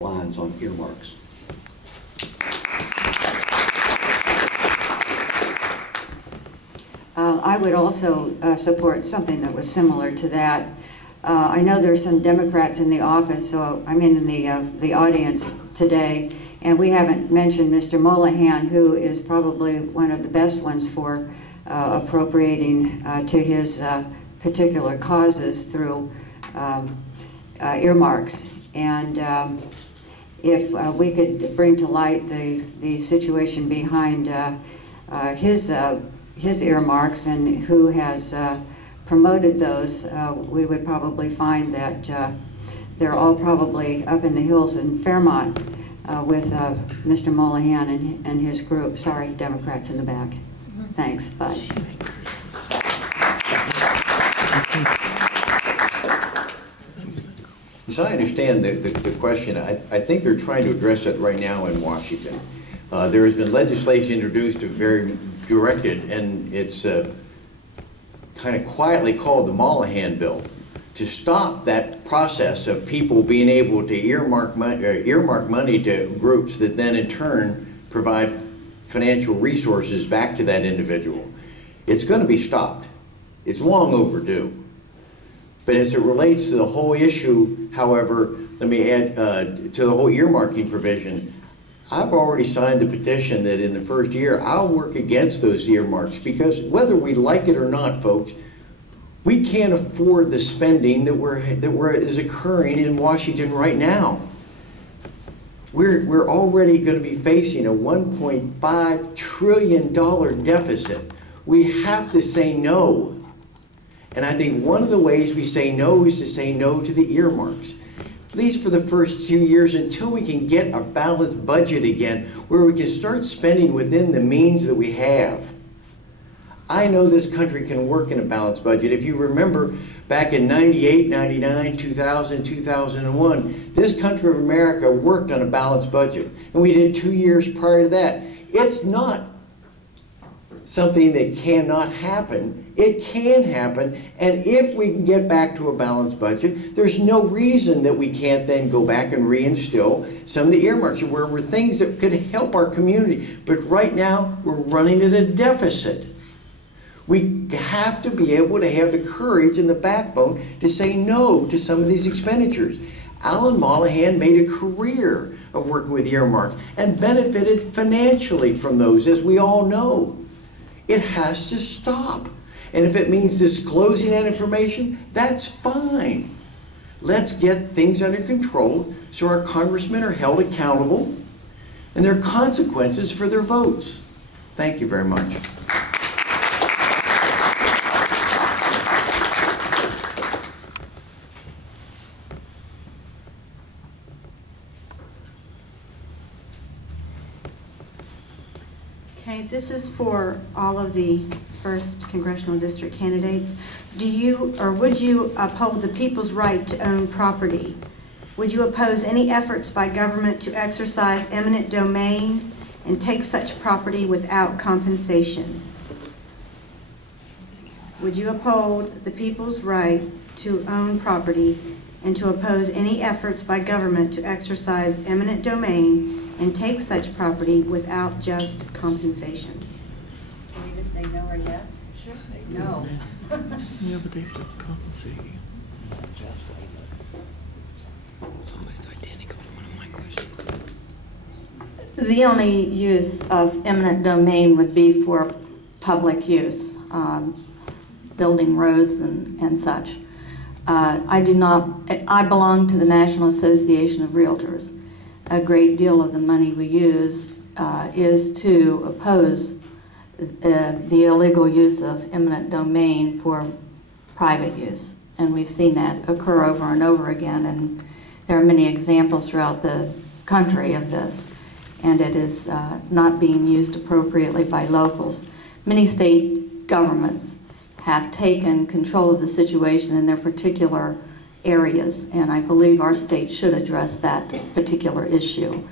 lines on earmarks. I would also support something that was similar to that. I know there's some Democrats in the office, so I'm in the audience today, and we haven't mentioned Mr. Mollahan, who is probably one of the best ones for appropriating to his particular causes through earmarks. And if we could bring to light the situation behind his earmarks and who has promoted those, we would probably find that they're all probably up in the hills in Fairmont with Mr. Mollahan and his group. Sorry, Democrats in the back. Thanks, bye. As I understand the question, I think they're trying to address it right now in Washington. There has been legislation introduced, very directed, and it's kind of quietly called the Mollahan Bill, to stop that process of people being able to earmark money to groups that then in turn provide financial resources back to that individual. It's going to be stopped. It's long overdue. But as it relates to the whole issue, however, let me add to the whole earmarking provision, I've already signed the petition that in the first year I'll work against those earmarks, because whether we like it or not, folks, we can't afford the spending that is occurring in Washington right now. We're already going to be facing a $1.5 trillion deficit. We have to say no. And I think one of the ways we say no is to say no to the earmarks, at least for the first 2 years, until we can get a balanced budget again, where we can start spending within the means that we have. I know this country can work in a balanced budget. If you remember back in 98, 99, 2000, 2001, this country of America worked on a balanced budget. And we did 2 years prior to that. It's not something that cannot happen. It can happen, and if we can get back to a balanced budget, there's no reason that we can't then go back and reinstill some of the earmarks where were things that could help our community. But right now, we're running at a deficit. We have to be able to have the courage and the backbone to say no to some of these expenditures. Alan Mollahan made a career of working with earmarks and benefited financially from those, as we all know. It has to stop. And if it means disclosing that information, that's fine. Let's get things under control so our congressmen are held accountable and there are consequences for their votes. Thank you very much. Okay, this is for all of the 1st Congressional District candidates. Do you, or would you uphold the people's right to own property? Would you oppose any efforts by government to exercise eminent domain and take such property without compensation? Would you uphold the people's right to own property and to oppose any efforts by government to exercise eminent domain and take such property without just compensation? Can you just say no or yes? Sure. No. Yeah, but they have to compensate you. Just like it's almost identical to one of my questions. The only use of eminent domain would be for public use, building roads and such. I belong to the National Association of Realtors. A great deal of the money we use is to oppose the illegal use of eminent domain for private use. And we've seen that occur over and over again, and there are many examples throughout the country of this, and it is not being used appropriately by locals. Many state governments have taken control of the situation in their particular areas, and I believe our state should address that particular issue.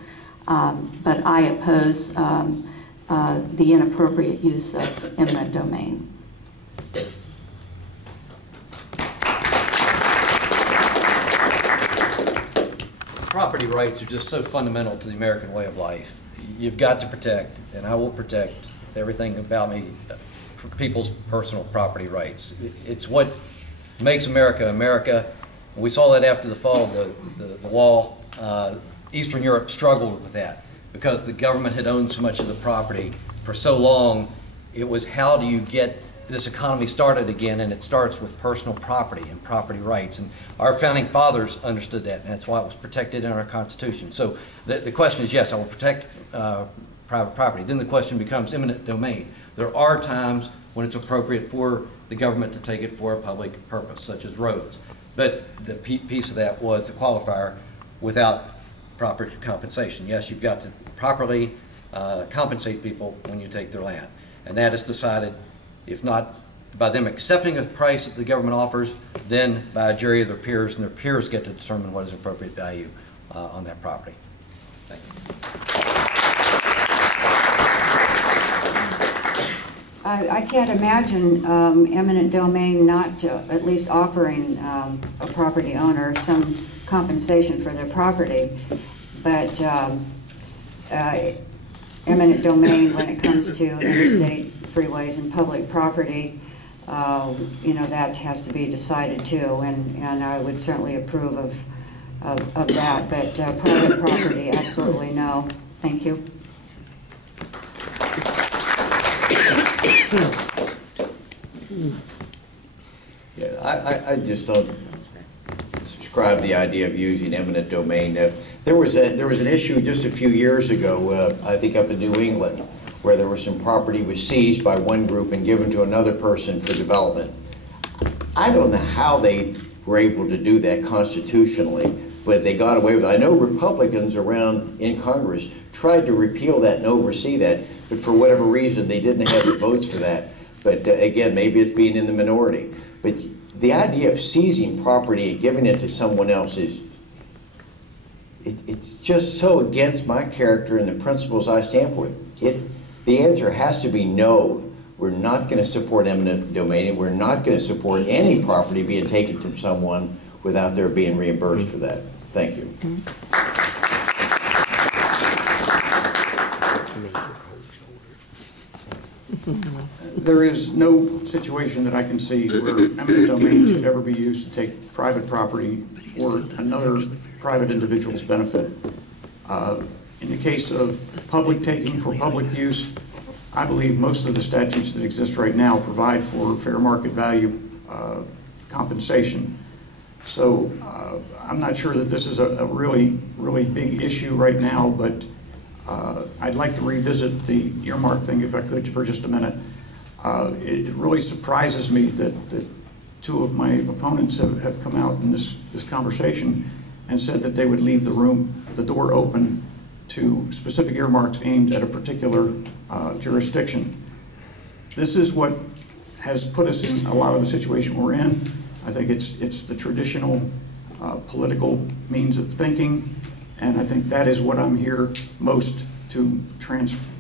But I oppose the inappropriate use of eminent domain. property rights are just so fundamental to the American way of life. You've got to protect, and I will protect everything about me, for people's personal property rights. It's what makes America America. We saw that after the fall of the wall. Eastern Europe struggled with that because the government had owned so much of the property for so long. It was, how do you get this economy started again? And it starts with personal property and property rights. And our founding fathers understood that, and that's why it was protected in our Constitution. So the question is, yes, I will protect private property. Then the question becomes eminent domain. There are times when it's appropriate for the government to take it for a public purpose, such as roads. But the piece of that was the qualifier, without proper compensation. Yes, you've got to properly compensate people when you take their land. And that is decided, if not by them accepting a price that the government offers, then by a jury of their peers, and their peers get to determine what is appropriate value on that property. Thank you. I can't imagine eminent domain not at least offering a property owner some compensation for their property, but eminent domain, when it comes to interstate freeways and public property, you know, that has to be decided too, and I would certainly approve of that, but private property, absolutely no. Thank you. Yeah, I just don't subscribe to the idea of using eminent domain. There was an issue just a few years ago, I think up in New England, where there was some property was seized by one group and given to another person for development. I don't know how they were able to do that constitutionally, but they got away with it. I know Republicans around in Congress tried to repeal that and oversee that, but for whatever reason they didn't have the votes for that. But again, maybe it's being in the minority. But the idea of seizing property and giving it to someone else is, it's just so against my character and the principles I stand for. The answer has to be no. We're not going to support eminent domain, and we're not going to support any property being taken from someone without their being reimbursed for that. Thank you. There is no situation that I can see where eminent domain should ever be used to take private property for another private individual's benefit. In the case of public taking for public use, I believe most of the statutes that exist right now provide for fair market value compensation. So I'm not sure that this is a really big issue right now, but I'd like to revisit the earmark thing, if I could, for just a minute. It really surprises me that two of my opponents have come out in this conversation and said that they would leave the door open to specific earmarks aimed at a particular jurisdiction. This is what has put us in a lot of the situation we're in. I think it's the traditional political means of thinking, and I think that is what I'm here most to transform.